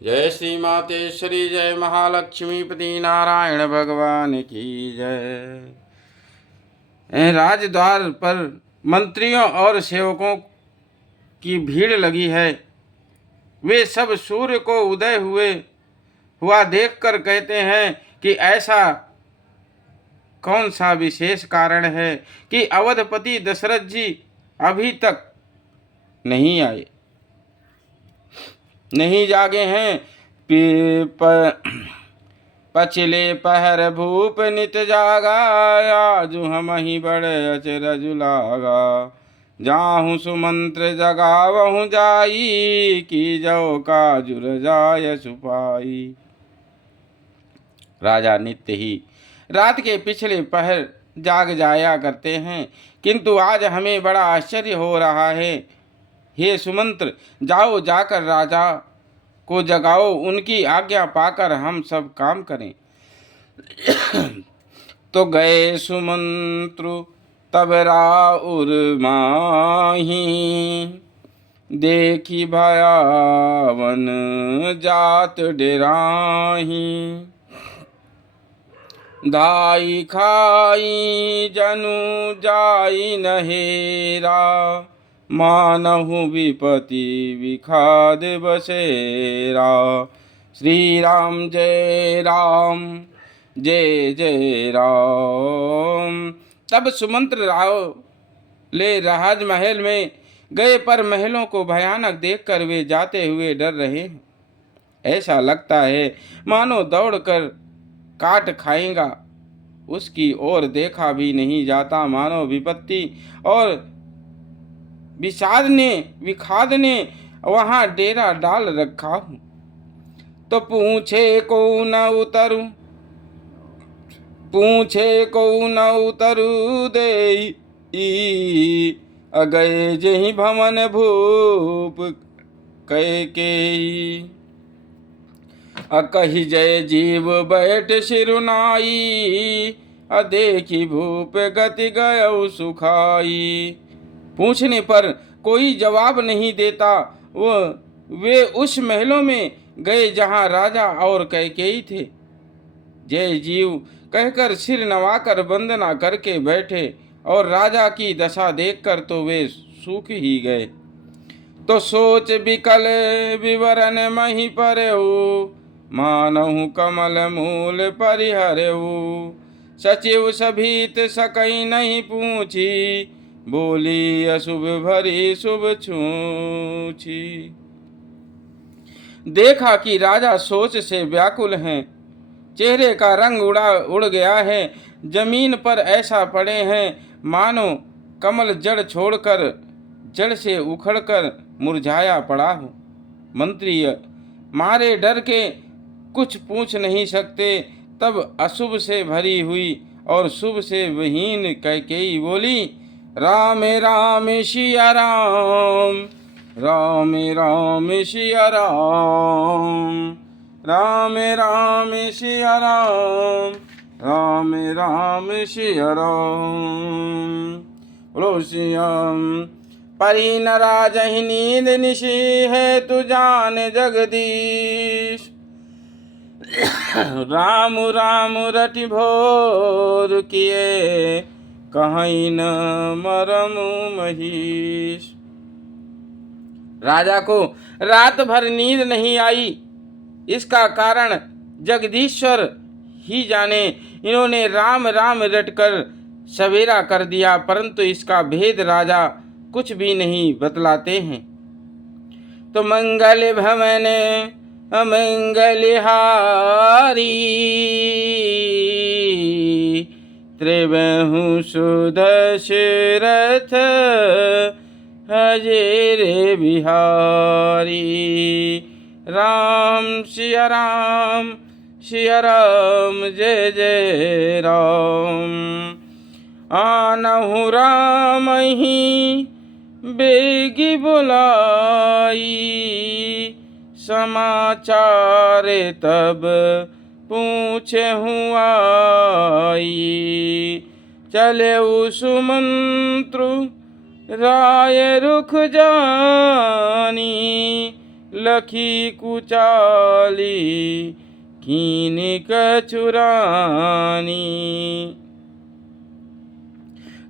जय श्री मातेश्वरी, जय महालक्ष्मीपति नारायण भगवान की जय। राजद्वार पर मंत्रियों और सेवकों की भीड़ लगी है। वे सब सूर्य को उदय हुआ देखकर कहते हैं कि ऐसा कौन सा विशेष कारण है कि अवधपति दशरथ जी अभी तक नहीं जागे हैं। पछले पहर भूप नित जागा, आजु हम ही बड़े अचरज लागा। जाहूँ सुमंत्र जगावहूँ जाई, की जो काजुर जाय सुपाई। राजा नित्य ही रात के पिछले पहर जाग जाया करते हैं, किंतु आज हमें बड़ा आश्चर्य हो रहा है। हे सुमंत्र, जाओ, जाकर राजा को जगाओ, उनकी आज्ञा पाकर हम सब काम करें। तो गए सुमंत्रु तब राउर माही, देखी भयावन जात डेराही। दाई खाई जनु जाई नहेरा, मानहु विपति विखाद बसेरा। श्री राम जय राम, जय जय राम। तब सुमंत्र राव ले राजमहल में गए, पर महलों को भयानक देखकर वे जाते हुए डर रहे हैं। ऐसा लगता है मानो दौड़कर काट खाएगा। उसकी ओर देखा भी नहीं जाता, मानो विपत्ति और विखाद ने वहां डेरा डाल रखा हूं। तो पूछे को न उतरू दे, अगए जही भवन भूप कैकेयी। अकहि जय जीव बैठ सिरुनाई, अदेखी भूप गति गयौ सुखाई। पूछने पर कोई जवाब नहीं देता। वे उस महलों में गए जहां राजा और कैकेयी थे। जय जीव कहकर सिर नवाकर वंदना करके बैठे, और राजा की दशा देखकर तो वे सूख ही गए। तो सोच विकल विवरण मही परहु, मानहु कमल मूल परिहरहु। सचिव सभीत सकई नहीं पूछी, बोली अशुभ भरी शुभ छूछी। देखा कि राजा सोच से व्याकुल हैं। चेहरे का रंग उड़ गया है। जमीन पर ऐसा पड़े हैं मानो कमल जड़ से उखड़कर मुरझाया पड़ा हो। मंत्री मारे डर के कुछ पूछ नहीं सकते। तब अशुभ से भरी हुई और शुभ से विहीन कैकेयी बोली, राम राम सिया राम, राम राम सिया राम, राम राम सिया राम, राम राम सिया राम। बोलो श्याम। परी न राजहि नींद निशि, है तु जान जगदीश। राम राम रटि भोर किए, कहीं न मरमु महीश। राजा को रात भर नींद नहीं आई। इसका कारण जगदीश्वर ही जाने। इन्होंने राम राम रटकर सवेरा कर दिया, परंतु इसका भेद राजा कुछ भी नहीं बतलाते हैं। तो मंगल भवन अमंगलहारी, त्रिबहु सुदशरथ हजे रे बिहारी। राम सिया राम, सिया राम जय जय राम। आनहु राम ही बेगी बुलाई, समाचार तब पूछे हुआ। चले सुमंत्रु राय रुख जानी, लखी कुचाली कीन कचुरानी।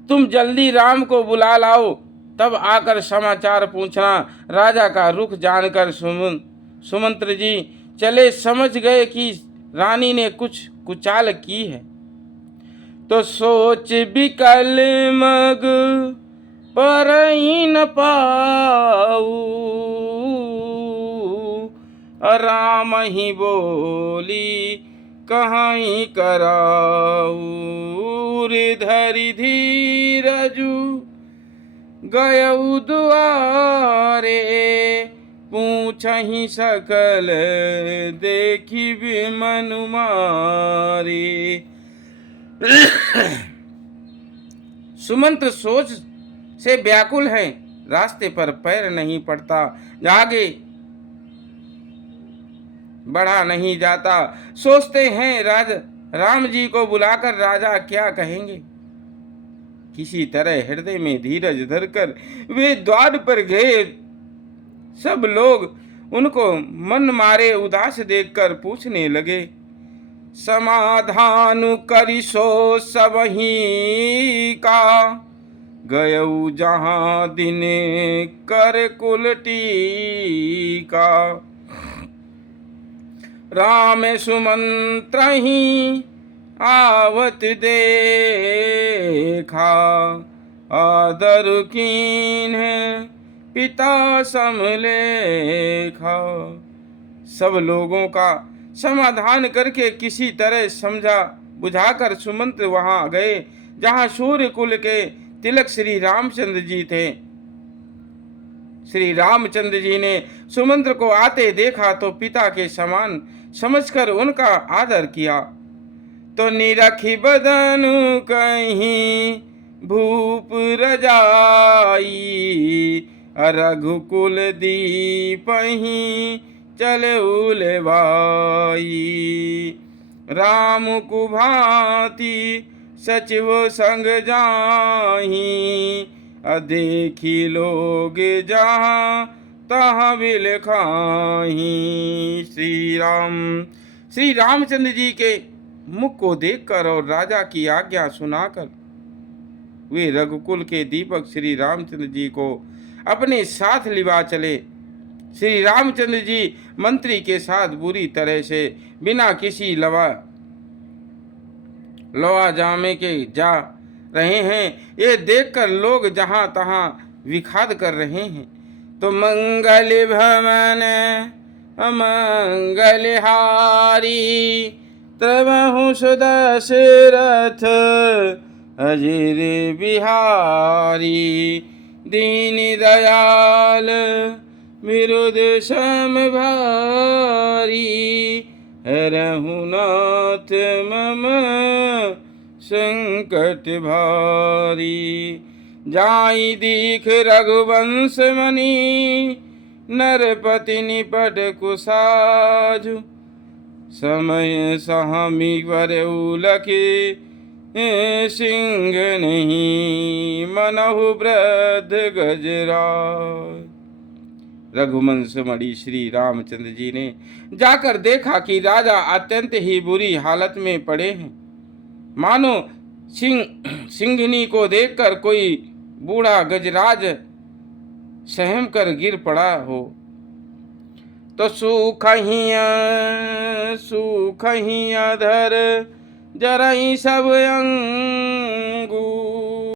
तुम जल्दी राम को बुला लाओ, तब आकर समाचार पूछना। राजा का रुख जानकर सुमंत्र जी चले समझ गए कि रानी ने कुछ कुचाल की है। तो सोच बिकल मग पर न पाऊ, राम ही बोली कहीं कराऊ। धरि धीरजु गयऊ दुआरे, पूछहि सकल देखी बिमनु मारे। सुमंत्र सोच से व्याकुल है, रास्ते पर पैर नहीं पड़ता, आगे बढ़ा नहीं जाता। सोचते हैं राम जी को बुलाकर राजा क्या कहेंगे। किसी तरह हृदय में धीरज धरकर वे द्वार पर गए। सब लोग उनको मन मारे उदास देखकर पूछने लगे, समाधान करिसो सबही का, गयऊ जहां दिन कर कुल टीका। राम सुमंत्र ही आवत देखा, आदर कीन्ह पिता समलेखा। सब लोगों का समाधान करके किसी तरह समझा बुझाकर सुमंत्र वहां गए जहां सूर्य कुल के तिलक श्री रामचंद्र जी थे। श्री रामचंद्र जी ने सुमंत्र को आते देखा तो पिता के समान समझकर उनका आदर किया। तो निरखी बदन कहीं भूप रजाई, रघुकुल दीपहि चले उलवाई। राम को भांति सचिव संग जाही, देखी लोग जहाँ तहाँ बिलखाही। श्री रामचंद्र जी के मुख को देखकर और राजा की आज्ञा सुनाकर वे रघुकुल के दीपक श्री रामचंद्र जी को अपने साथ लिवा चले। श्री रामचंद्र जी मंत्री के साथ बुरी तरह से बिना किसी लोआ जामे के जा रहे हैं। ये देखकर लोग जहां तहां विखाद कर रहे हैं। तो मंगल भवन अमंगलहारी, तबहु सुदशरथ अजिर बिहारी। दीन दयाल विरुद्ध सम भारी, रघुनाथ मम संकट भारी। जाई दीख रघुवंश मणि, नरपति निपट कुसाजु। समय सहमी वरऊ लखी, सिंह नहीं मनहु वृद्ध गजराज। रघुवंश मणि श्री रामचंद्र जी ने जाकर देखा कि राजा अत्यंत ही बुरी हालत में पड़े हैं, मानो सिंघनी को देखकर कोई बूढ़ा गजराज सहम कर गिर पड़ा हो। तो सूखहिया धर जरई सब अंगू,